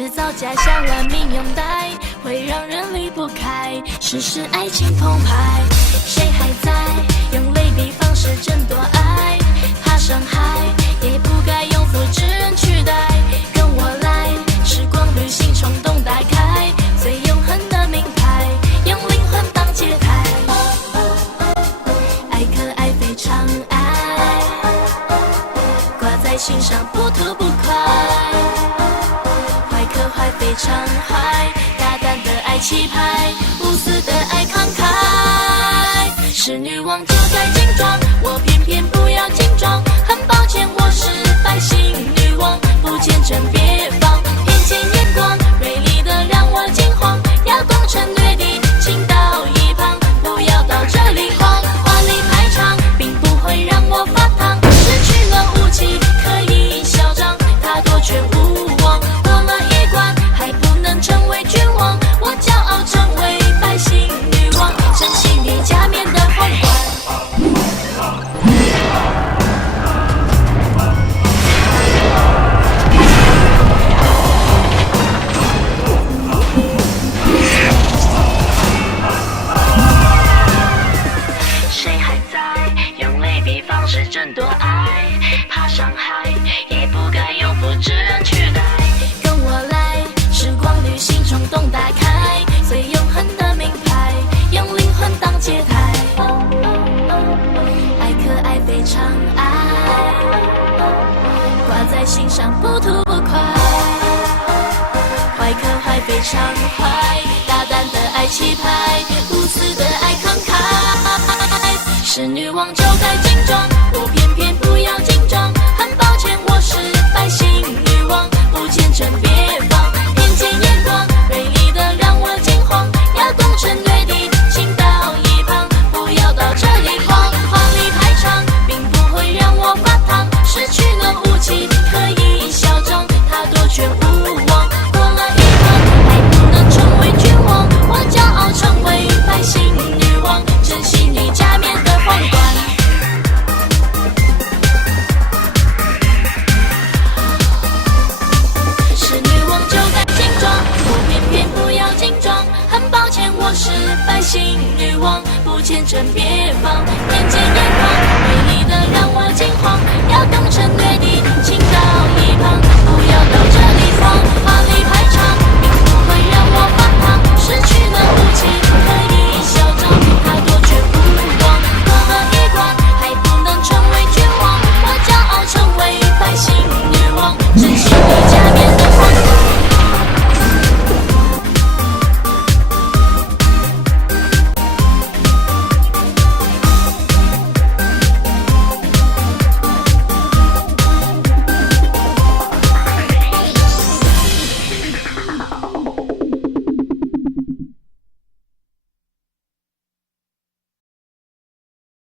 制造假象万民拥戴，会让人离不开，时时爱情澎湃。谁还在用类比方式争夺爱？怕伤害，也不该用复制人取代。跟我来，时光旅行冲动打开，最永恒的名牌，用灵魂当节拍。爱可爱非常爱，挂在心上不吐不快。坏可坏非常坏，大胆的爱气派，无私的爱慷慨。是女王就在精装，我偏偏不要精装。很抱歉，我是百姓女王，不见真别放，偏见眼光锐利的让我惊慌。要攻城略地，请到一旁，不要到这里晃。华丽排场并不会让我发烫，失去了武器可以嚣张，他夺权无望，过了一关还不能成为君王。我骄傲成为百姓女王，珍惜你加冕的皇冠。谁还在用类比方式争夺爱？怕伤害，也不该用复制人取代。跟我来，时光旅行冲动打开，最永恒的名牌，用灵魂当节拍。爱可爱非常爱，挂在心上不吐不快。坏可坏非常坏，大胆的爱气派，无私的爱慷慨。是女王就该精装，我偏偏不要精装。很抱歉，我是百姓女王，不见真别放，偏见眼光锐利的让我惊慌。要攻城略地，请到一旁，不要到这里晃。华丽排场并不会让我发烫，失去了武器可以嚣张，他夺权无望，过了一关还不能成为君王。我骄傲成为百姓女王，珍惜你加冕的皇冠。是女王就该精装，我偏偏不要精装。很抱歉，我是百姓女王，不见真别放。